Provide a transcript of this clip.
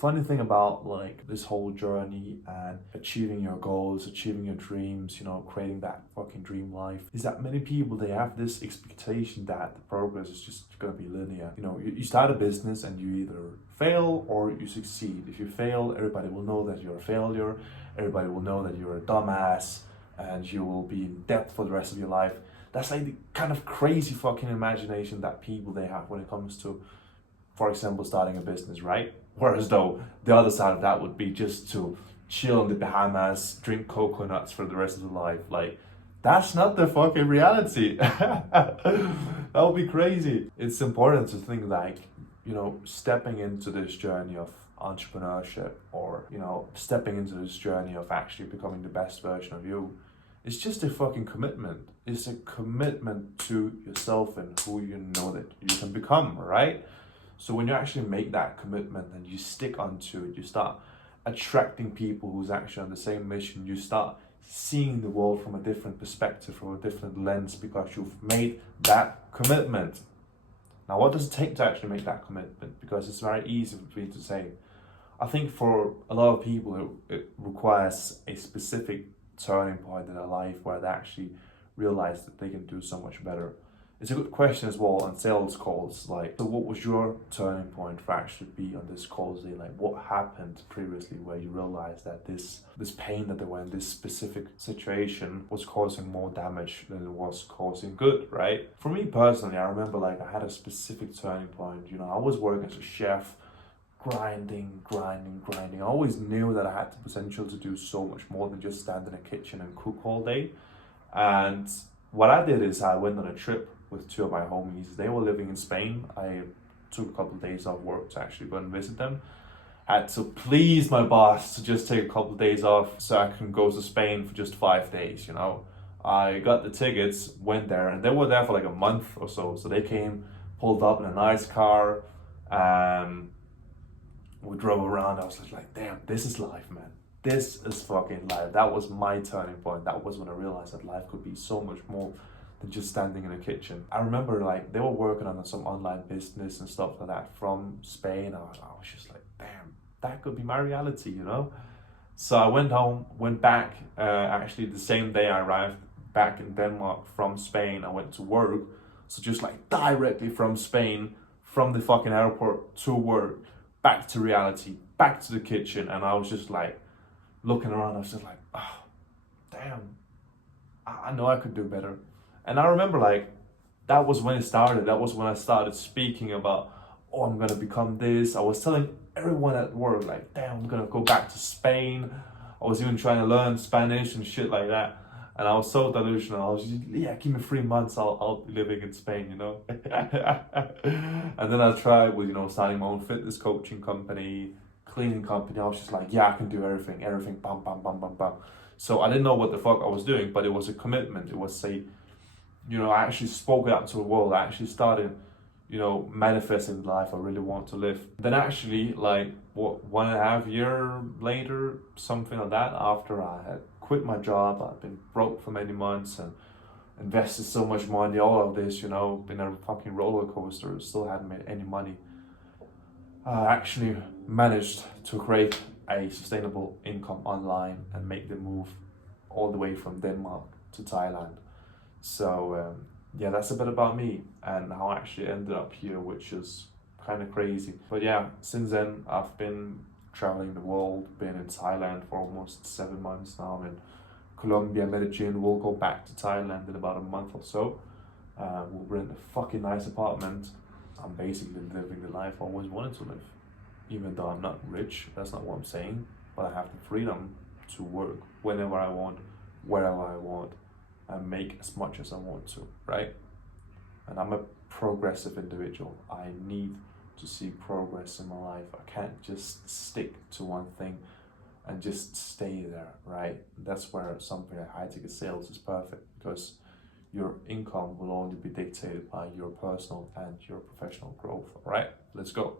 funny thing about like this whole journey and achieving your goals, achieving your dreams, creating that fucking dream life, is that many people, they have this expectation that the progress is just gonna be linear. You start a business and you either fail or you succeed. If you fail, everybody will know that you're a failure. Everybody will know that you're a dumbass and you will be in debt for the rest of your life. That's like the kind of crazy fucking imagination that people they have when it comes to, for example, starting a business, right? Whereas though the other side of that would be just to chill in the Bahamas, drink coconuts for the rest of the life. Like, that's not the fucking reality. That would be crazy. It's important to think like, stepping into this journey of entrepreneurship, or, stepping into this journey of actually becoming the best version of you, it's just a fucking commitment. It's a commitment to yourself and who you know that you can become, right? So when you actually make that commitment and you stick onto it, you start attracting people who's actually on the same mission. You start seeing the world from a different perspective, from a different lens, because you've made that commitment. Now, what does it take to actually make that commitment? Because it's very easy for me to say. I think for a lot of people, it requires a specific turning point in their life where they actually realize that they can do so much better. It's a good question as well on sales calls. Like, so what was your turning point for actually be on this call today? Like, what happened previously where you realized that this pain that they were in, this specific situation, was causing more damage than it was causing good, right? For me personally, I remember like I had a specific turning point. I was working as a chef, grinding. I always knew that I had the potential to do so much more than just stand in a kitchen and cook all day. And what I did is I went on a trip with two of my homies. They were living in Spain. I took a couple of days off work to actually go and visit them. Had to please my boss to just take a couple of days off so I can go to Spain for just 5 days, I got the tickets, went there, and they were there for like a month or so. So they came, pulled up in a nice car, we drove around. I was just like, damn, this is life, man. This is fucking life. That was my turning point. That was when I realized that life could be so much more than just standing in a kitchen. I remember like they were working on some online business and stuff like that from Spain. I was just like, damn, that could be my reality, So I went home, went back, actually the same day I arrived back in Denmark from Spain. I went to work. So just like directly from Spain, from the fucking airport to work, back to reality, back to the kitchen. And I was just like, looking around, I was just like, oh, damn, I know I could do better. And I remember like, that was when it started. That was when I started speaking about, oh, I'm gonna become this. I was telling everyone at work like, damn, I'm gonna go back to Spain. I was even trying to learn Spanish and shit like that. And I was so delusional. I was just, yeah, give me 3 months, I'll be living in Spain, And then I tried with, starting my own fitness coaching company, cleaning company. I was just like, yeah, I can do everything, bam, bam, bam, bam, bam. So I didn't know what the fuck I was doing, but it was a commitment. It was I actually spoke out to the world. I actually started, manifesting the life I really want to live. Then actually, like, 1.5 years later, something like that, after I had quit my job, I've been broke for many months and invested so much money, all of this, been a fucking roller coaster, still hadn't made any money. I actually managed to create a sustainable income online and make the move all the way from Denmark to Thailand. So yeah, that's a bit about me and how I actually ended up here, which is kind of crazy. But yeah, since then I've been traveling the world, been in Thailand for almost 7 months now. I'm in Colombia, Medellin. We'll go back to Thailand in about a month or so. We'll rent a fucking nice apartment. I'm basically living the life I always wanted to live. Even though I'm not rich, that's not what I'm saying, but I have the freedom to work whenever I want, wherever I want, and make as much as I want to, right? And I'm a progressive individual. I need to see progress in my life. I can't just stick to one thing and just stay there, right? That's where something like high ticket sales is perfect, because your income will only be dictated by your personal and your professional growth, right? Let's go.